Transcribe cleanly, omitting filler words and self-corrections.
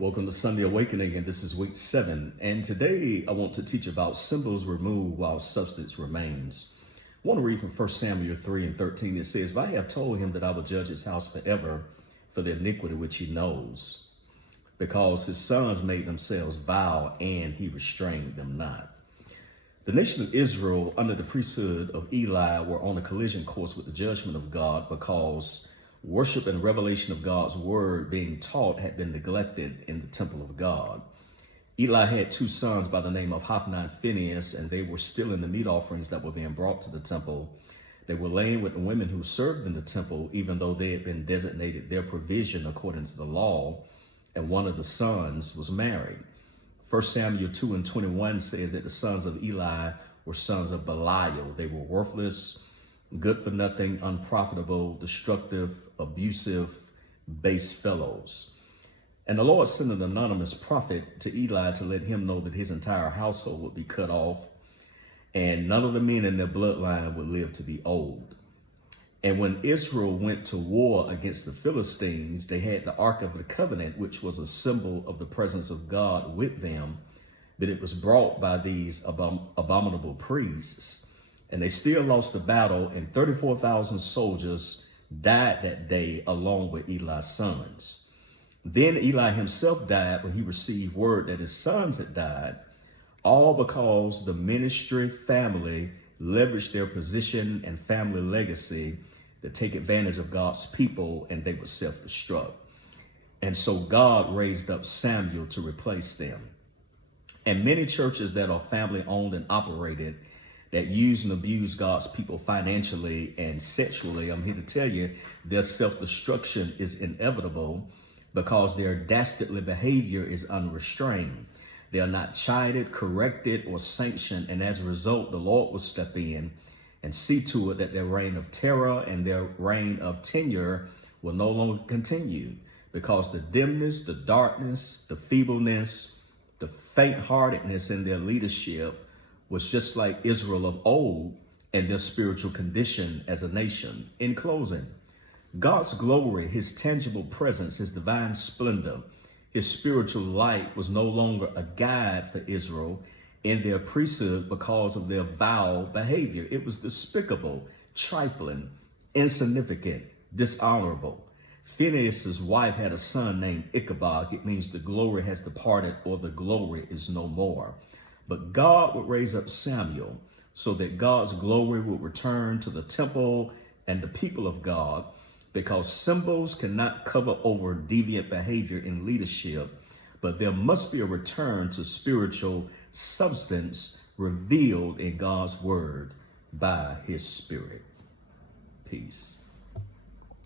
Welcome to Sunday Awakening, and this is week 7. And today I want to teach about symbols removed while substance remains. I want to read from 1 Samuel 3:13. It says, "For I have told him that I will judge his house forever for the iniquity which he knows, because his sons made themselves vile, and he restrained them not." The nation of Israel, under the priesthood of Eli, were on a collision course with the judgment of God because worship and revelation of God's word being taught had been neglected in the temple of God. Eli had 2 sons by the name of Hophni and Phinehas, and they were stealing the meat offerings that were being brought to the temple. They were laying with the women who served in the temple, even though they had been designated their provision according to the law, and one of the sons was married. 1 Samuel 2:21 says that the sons of Eli were sons of Belial. They were worthless, good for nothing, unprofitable, destructive, abusive, base fellows. And the Lord sent an anonymous prophet to Eli to let him know that his entire household would be cut off, and none of the men in their bloodline would live to be old. And when Israel went to war against the Philistines, they had the Ark of the Covenant, which was a symbol of the presence of God with them, but it was brought by these abominable priests. And they still lost the battle, and 34,000 soldiers died that day along with Eli's sons. Then Eli himself died when he received word that his sons had died, all because the ministry family leveraged their position and family legacy to take advantage of God's people, and they would self-destruct. And so God raised up Samuel to replace them. And many churches that are family owned and operated that use and abuse God's people financially and sexually, I'm here to tell you, their self-destruction is inevitable because their dastardly behavior is unrestrained. They are not chided, corrected, or sanctioned, and as a result, the Lord will step in and see to it that their reign of terror and their reign of tenure will no longer continue, because the dimness, the darkness, the feebleness, the faint-heartedness in their leadership was just like Israel of old and their spiritual condition as a nation. In closing, God's glory, his tangible presence, his divine splendor, his spiritual light was no longer a guide for Israel in their priesthood because of their vile behavior. It was despicable, trifling, insignificant, dishonorable. Phinehas's wife had a son named Ichabod. It means the glory has departed, or the glory is no more. But God would raise up Samuel so that God's glory would return to the temple and the people of God, because symbols cannot cover over deviant behavior in leadership, but there must be a return to spiritual substance revealed in God's word by his Spirit. Peace.